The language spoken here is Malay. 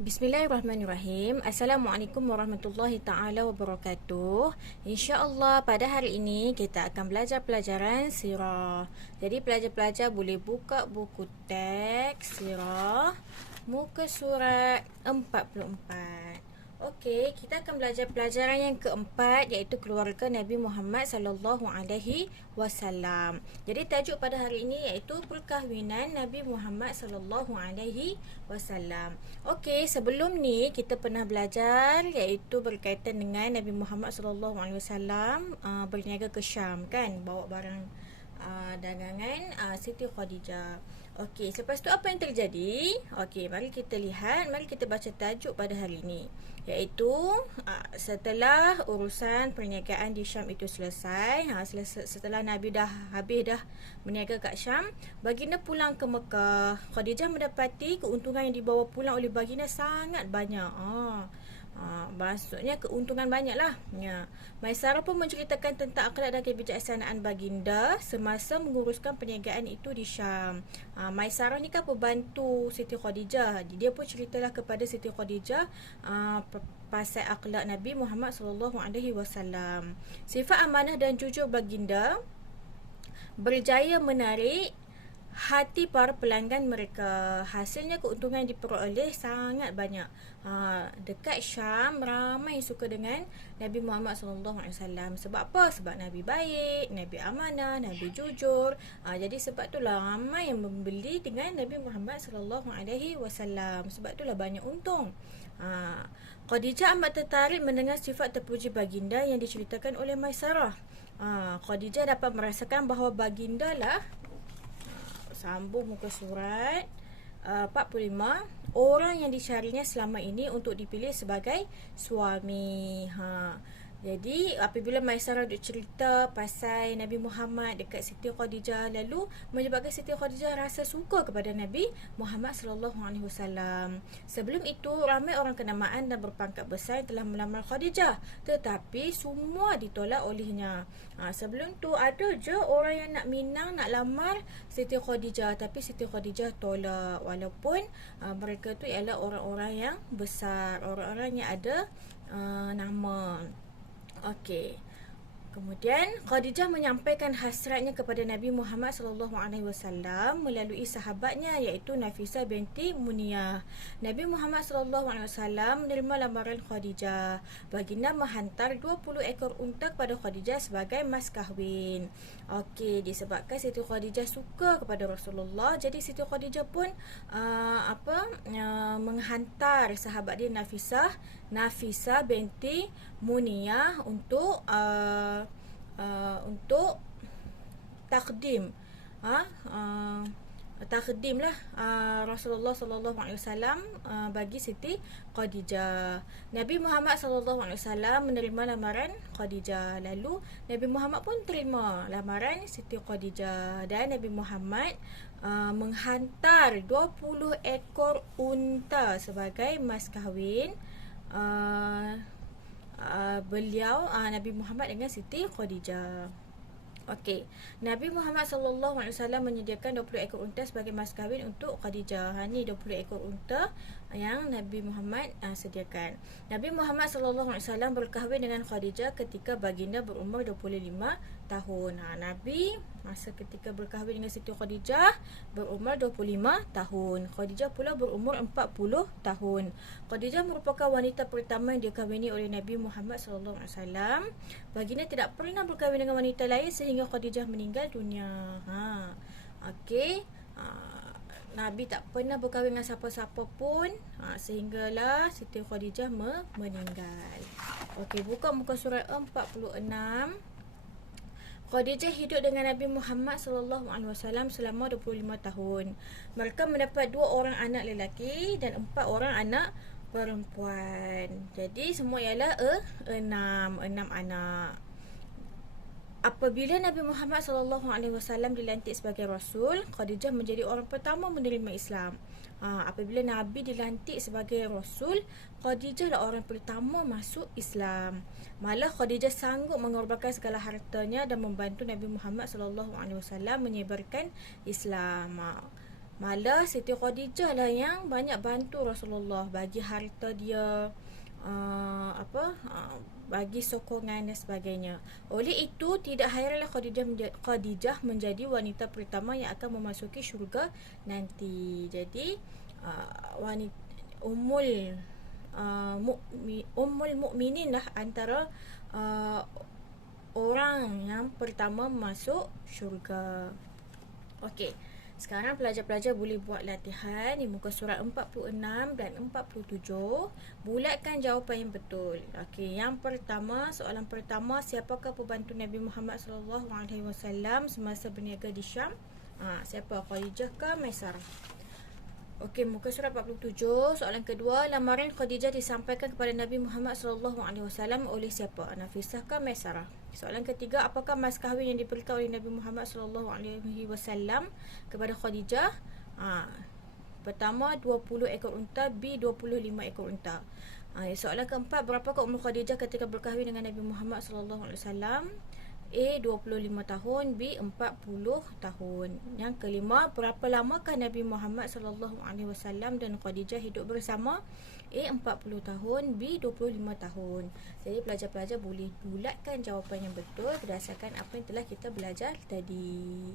Bismillahirrahmanirrahim. Assalamualaikum warahmatullahi taala wabarakatuh. Insya-Allah pada hari ini kita akan belajar pelajaran sirah. Jadi pelajar-pelajar boleh buka buku teks sirah muka surat 44. Okey, kita akan belajar pelajaran yang keempat, iaitu keluarga Nabi Muhammad sallallahu alaihi wasallam. Jadi tajuk pada hari ini iaitu perkahwinan Nabi Muhammad sallallahu alaihi wasallam. Okey, sebelum ni kita pernah belajar iaitu berkaitan dengan Nabi Muhammad sallallahu alaihi wasallam berniaga ke Syam kan, bawa barang dagangan Siti Khadijah. Okey, selepas tu apa yang terjadi? Okey, mari kita lihat, mari kita baca tajuk pada hari ini, iaitu setelah urusan perniagaan di Syam itu selesai, setelah Nabi dah habis dah berniaga kat Syam, baginda pulang ke Mekah. Khadijah mendapati keuntungan yang dibawa pulang oleh baginda sangat banyak. Maksudnya keuntungan banyak lah ya. Maisarah pun menceritakan tentang akhlak dan kebijaksanaan baginda semasa menguruskan perniagaan itu di Syam. Maisarah ni kan pembantu Siti Khadijah. Dia pun ceritalah kepada Siti Khadijah pasal akhlak Nabi Muhammad SAW. Sifat amanah dan jujur baginda berjaya menarik hati para pelanggan mereka. Hasilnya keuntungan yang diperoleh sangat banyak. Dekat Syam ramai yang suka dengan Nabi Muhammad SAW. Sebab apa? Sebab Nabi baik, Nabi amanah, Nabi jujur. Jadi sebab itulah ramai yang membeli dengan Nabi Muhammad SAW. Sebab itulah banyak untung. Khadijah amat tertarik mendengar sifat terpuji baginda yang diceritakan oleh Maisarah. Khadijah dapat merasakan bahawa baginda lah, sambung muka surat 45, orang yang dicarinya selama ini untuk dipilih sebagai suami. Jadi apabila Maisarah duk cerita pasal Nabi Muhammad dekat Siti Khadijah, lalu menyebabkan Siti Khadijah rasa suka kepada Nabi Muhammad SAW. Sebelum itu ramai orang kenamaan dan berpangkat besar yang telah melamar Khadijah, tetapi semua ditolak olehnya. Sebelum tu ada je orang yang nak minang, nak lamar Siti Khadijah, tapi Siti Khadijah tolak, walaupun mereka tu ialah orang-orang yang besar, orang-orang yang ada nama. Okey. Kemudian Khadijah menyampaikan hasratnya kepada Nabi Muhammad SAW melalui sahabatnya iaitu Nafisah binti Muniyah. Nabi Muhammad SAW menerima lamaran Khadijah. Baginda menghantar 20 ekor unta kepada Khadijah sebagai mas kahwin. Okey, disebabkan Siti Khadijah suka kepada Rasulullah, jadi Siti Khadijah pun menghantar sahabat dia Nafisah binti Muniyah untuk takdim takdimlah Rasulullah SAW bagi Siti Khadijah. Nabi Muhammad SAW menerima lamaran Khadijah. Lalu Nabi Muhammad pun terima lamaran Siti Khadijah, dan Nabi Muhammad menghantar 20 ekor unta sebagai mas kahwin beliau Nabi Muhammad dengan Siti Khadijah. Okey, Nabi Muhammad SAW menyediakan 20 ekor unta sebagai mas kahwin untuk Khadijah. Ni 20 ekor unta yang Nabi Muhammad sediakan. Nabi Muhammad SAW berkahwin dengan Khadijah ketika baginda berumur 25 tahun. Nabi masa ketika berkahwin dengan Siti Khadijah berumur 25 tahun. Khadijah pula berumur 40 tahun. Khadijah merupakan wanita pertama yang dikahwini oleh Nabi Muhammad SAW. Baginda tidak pernah berkahwin dengan wanita lain sehingga Khadijah meninggal dunia. Okey. Nabi tak pernah berkahwin dengan siapa-siapa pun sehinggalah Siti Khadijah meninggal. Okey, buka muka surat 46. Khadijah hidup dengan Nabi Muhammad SAW selama 25 tahun. Mereka mendapat 2 orang anak lelaki dan 4 orang anak perempuan. Jadi semua ialah 6 anak. Apabila Nabi Muhammad SAW dilantik sebagai Rasul, Khadijah menjadi orang pertama menerima Islam. Apabila Nabi dilantik sebagai Rasul, Khadijah lah orang pertama masuk Islam. Malah Khadijah sanggup mengorbankan segala hartanya dan membantu Nabi Muhammad SAW menyebarkan Islam. Malah Siti Khadijah lah yang banyak bantu Rasulullah, bagi harta dia, bagi sokongan dan sebagainya. Oleh itu tidak heranlah Khadijah menjadi wanita pertama yang akan memasuki syurga nanti. Jadi wanita ummul mukminin lah, antara orang yang pertama masuk syurga. Okey. Sekarang pelajar-pelajar boleh buat latihan di muka surat 46 dan 47. Bulatkan jawapan yang betul. Okey, yang pertama, soalan pertama, siapakah pembantu Nabi Muhammad SAW semasa berniaga di Syam? Siapa? Khadijah ke Maisarah? Okey, muka surat 47. Soalan kedua, lamaran Khadijah disampaikan kepada Nabi Muhammad SAW oleh siapa? Nafisah ke Maisarah? Soalan ketiga, apakah mas kahwin yang diberikan oleh Nabi Muhammad SAW kepada Khadijah? Pertama 20 ekor unta, B 25 ekor unta. Soalan keempat, berapakah umur Khadijah ketika berkahwin dengan Nabi Muhammad SAW? A 25 tahun, B 40 tahun. Yang kelima, berapa lamakah Nabi Muhammad SAW dan Khadijah hidup bersama? A 40 tahun, B 25 tahun. Jadi pelajar-pelajar boleh bulatkan jawapan yang betul berdasarkan apa yang telah kita belajar tadi.